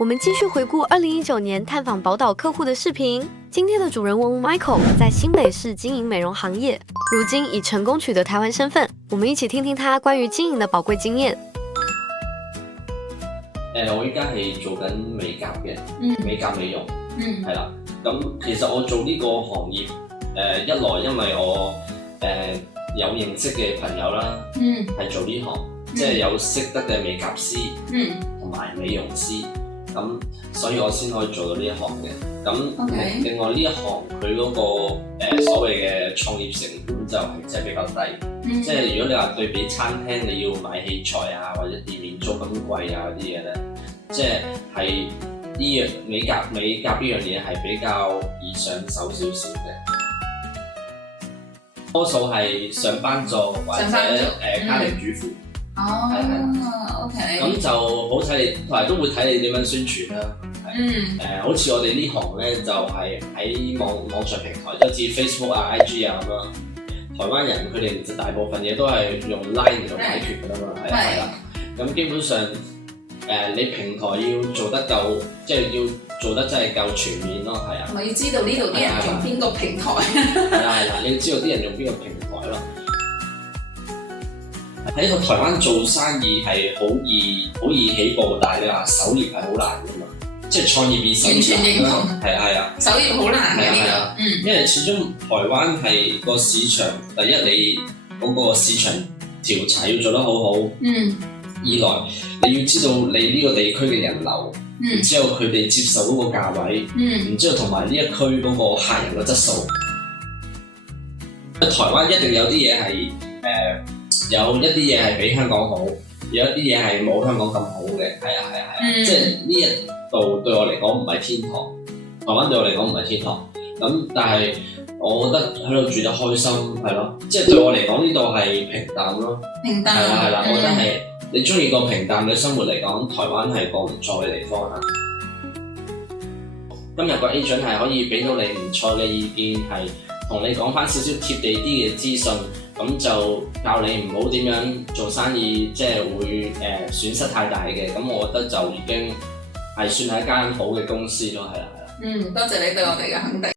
我们继续回顾2019年探访宝岛客户的视频。今天的主人翁 Michael 在新北市經營美容行業，如今已成功取得台灣身份。我們一起聽聽他關於經營的寶貴經驗。我依家係做緊美甲嘅，美甲美容，係啦。咁其實我做呢個行業，一來因為我有認識嘅朋友啦，係做呢行，即係有識得嘅美甲師，同埋美容師，咁所以我先可以做到呢一行嘅。咁另外呢一行佢嗰個所謂嘅創業成本就係即係比較低，即係如果你話對比餐廳你要買器材啊或者店面租咁貴啊嗰啲嘢咧，即係呢樣美甲呢樣嘢係比較易上手少少嘅。多數係上班族或者家庭主婦。OK。咁就好睇你，同埋都會睇你點樣宣傳啦。好似我哋呢行咧，就係喺網上平台，即係 Facebook 啊、IG 啊咁樣。台灣人佢哋大部分嘢都係用 Line 嚟到解決㗎嘛，係啦。咁基本上你平台要做得夠，即係要做得真係夠全面咯，係啊。同埋要知道呢度啲人用邊個平台。係啦，你要知道啲人用邊個平台咯。喺個台灣做生意係好易起步，但係你話首頁係好難㗎嘛，即係創業比首頁難啦。係啊，首頁好難嘅呢個，因為始終台灣係個市場，第一你嗰個市場調查要做得好好，二來你要知道你呢個地區嘅人流，然之後佢哋接受嗰個價位，然之後同埋呢一區嗰個客人嘅質素。台灣一定有啲嘢係有一啲嘢係比香港好，有一啲嘢係冇香港咁好嘅，係啊，即係呢一度對我嚟講唔係天堂，台灣對我嚟講唔係天堂。咁但係我覺得喺度住得開心，係咯，即係對我嚟講呢度係平淡咯。平淡係啦，我覺得係你中意個平淡嘅生活嚟講，台灣係個唔錯嘅地方啦。今日個 agent 係可以俾到你唔錯嘅意見，係同你講翻少少貼地啲嘅資訊。咁就教你唔好點樣做生意，即係會損失太大嘅。咁我覺得就已經係算係一間好嘅公司咯，係啦。多謝你對我哋嘅肯定。